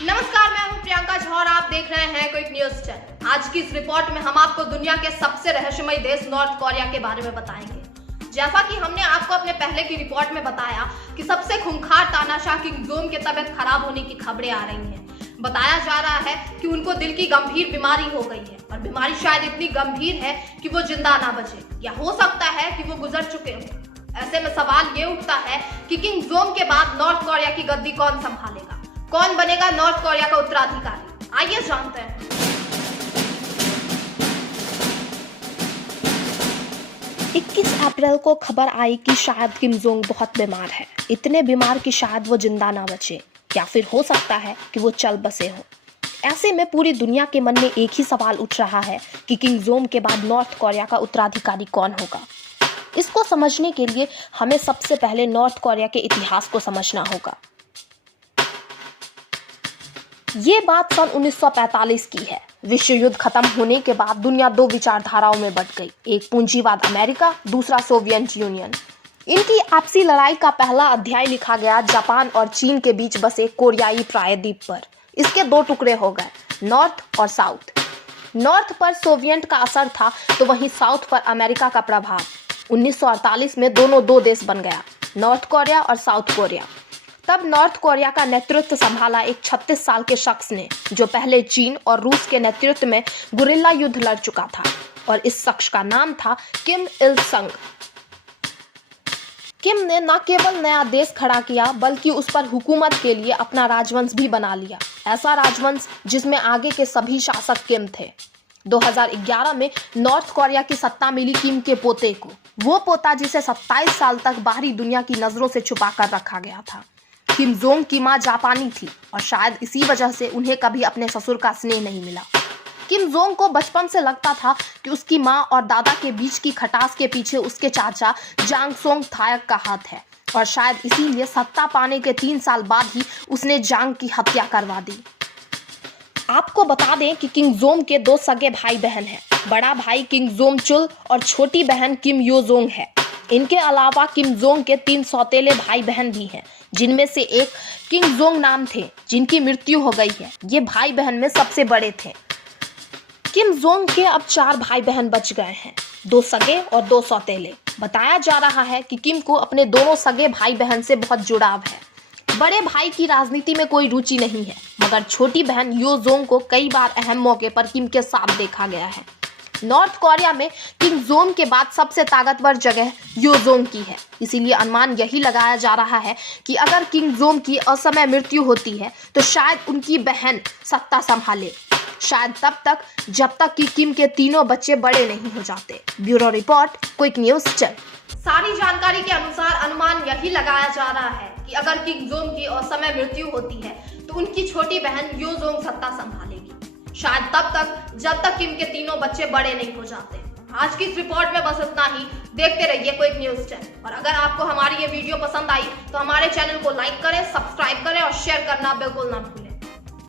नमस्कार, मैं हूं प्रियंका झा और आप देख रहे हैं क्विक न्यूज चैनल। आज की इस रिपोर्ट में हम आपको दुनिया के सबसे रहस्यमय देश नॉर्थ कोरिया के बारे में बताएंगे। जैसा कि हमने आपको अपने पहले की रिपोर्ट में बताया कि सबसे खूंखार तानाशाह किम जोंग की तबीयत खराब होने की खबरें आ रही हैं। बताया जा रहा है कि उनको दिल की गंभीर बीमारी हो गई है और बीमारी शायद इतनी गंभीर है कि वो जिंदा ना बचे, या हो सकता है कि वो गुजर चुके हों। ऐसे में सवाल ये उठता है कि किम जोंग के बाद नॉर्थ कोरिया की गद्दी कौन संभालेगा, कौन बनेगा नॉर्थ कोरिया का उत्तराधिकारी। आइए जानते हैं। 21 अप्रैल को खबर आई कि शायद किम जोंग बहुत बीमार है, इतने बीमार कि शायद वो जिंदा ना बचे, या फिर हो सकता है कि वो चल बसे हो। ऐसे में पूरी दुनिया के मन में एक ही सवाल उठ रहा है कि किम जोंग के बाद नॉर्थ कोरिया का उत्तराधिकारी कौन होगा। इसको समझने के लिए हमें सबसे पहले नॉर्थ कोरिया के इतिहास को समझना होगा। ये बात सन 1945 की है। विश्व युद्ध खत्म होने के बाद दुनिया दो विचारधाराओं में बंट गई, एक पूंजीवाद अमेरिका, दूसरा सोवियत यूनियन। इनकी आपसी लड़ाई का पहला अध्याय लिखा गया जापान और चीन के बीच बसे कोरियाई प्रायद्वीप पर। इसके दो टुकड़े हो गए, नॉर्थ और साउथ। नॉर्थ पर सोवियत का असर था तो वहीं साउथ पर अमेरिका का प्रभाव। 1948 में दोनों दो देश बन गया, नॉर्थ कोरिया और साउथ कोरिया। तब नॉर्थ कोरिया का नेतृत्व संभाला एक 36 साल के शख्स ने, जो पहले चीन और रूस के नेतृत्व में गुरिल्ला युद्ध लड़ चुका था, और इस शख्स का नाम था किम इल संग। किम ने न केवल नया देश खड़ा किया बल्कि उस पर हुकूमत के लिए अपना राजवंश भी बना लिया, ऐसा राजवंश जिसमें आगे के सभी शासक किम थे। 2011 में नॉर्थ कोरिया की सत्ता मिली किम के पोते को, वो पोता जिसे 27 साल तक बाहरी दुनिया की नजरों से छुपा कर रखा गया था। किम जोंग की मां जापानी थी और शायद इसी वजह से उन्हें कभी अपने ससुर का स्नेह नहीं मिला। किम जोंग को बचपन से लगता था कि उसकी मां और दादा के बीच की खटास के पीछे उसके चाचा जांग सोंग थायक का हाथ है, और शायद इसीलिए सत्ता पाने के 3 साल बाद ही उसने जांग की हत्या करवा दी। आपको बता दें कि किम जोंग के 2 सगे भाई बहन हैं। बड़ा भाई किम जोंग चुल और छोटी बहन किम यो जोंग है। इनके अलावा किम जोंग के 3 सौतेले भाई बहन भी हैं, जिनमें से एक किम जोंग नाम थे, जिनकी मृत्यु हो गई है। ये भाई बहन में सबसे बड़े थे। किम जोंग के अब 4 भाई बहन बच गए हैं, 2 सगे और 2 सौतेले। बताया जा रहा है कि किम को अपने दोनों सगे भाई बहन से बहुत जुड़ाव है। बड़े भाई की राजनीति में कोई रुचि नहीं है, मगर छोटी बहन यो जोंग को कई बार अहम मौके पर किम के साथ देखा गया है। नॉर्थ कोरिया में किम जोंग के बाद सबसे ताकतवर जगह यो जोंग की है, इसीलिए अनुमान यही लगाया जा रहा है कि अगर किम जोंग की असमय मृत्यु होती है तो शायद उनकी बहन सत्ता संभाले, शायद तब तक जब तक कि किम के तीनों बच्चे बड़े नहीं हो जाते। Bureau report, quick news channel. सारी जानकारी के अनुसार अनुमान यही लगाया जा रहा है कि अगर किम जोंग की असमय मृत्यु होती है तो उनकी छोटी बहन यो जोंग सत्ता संभालेगी, शायद तब तक जब तक किम के तीनों बच्चे बड़े नहीं हो जाते। आज की इस रिपोर्ट में बस इतना ही। देखते रहिए क्विक न्यूज चैनल, और अगर आपको हमारी ये वीडियो पसंद आई तो हमारे चैनल को लाइक करें, सब्सक्राइब करें और शेयर करना बिल्कुल ना भूलें।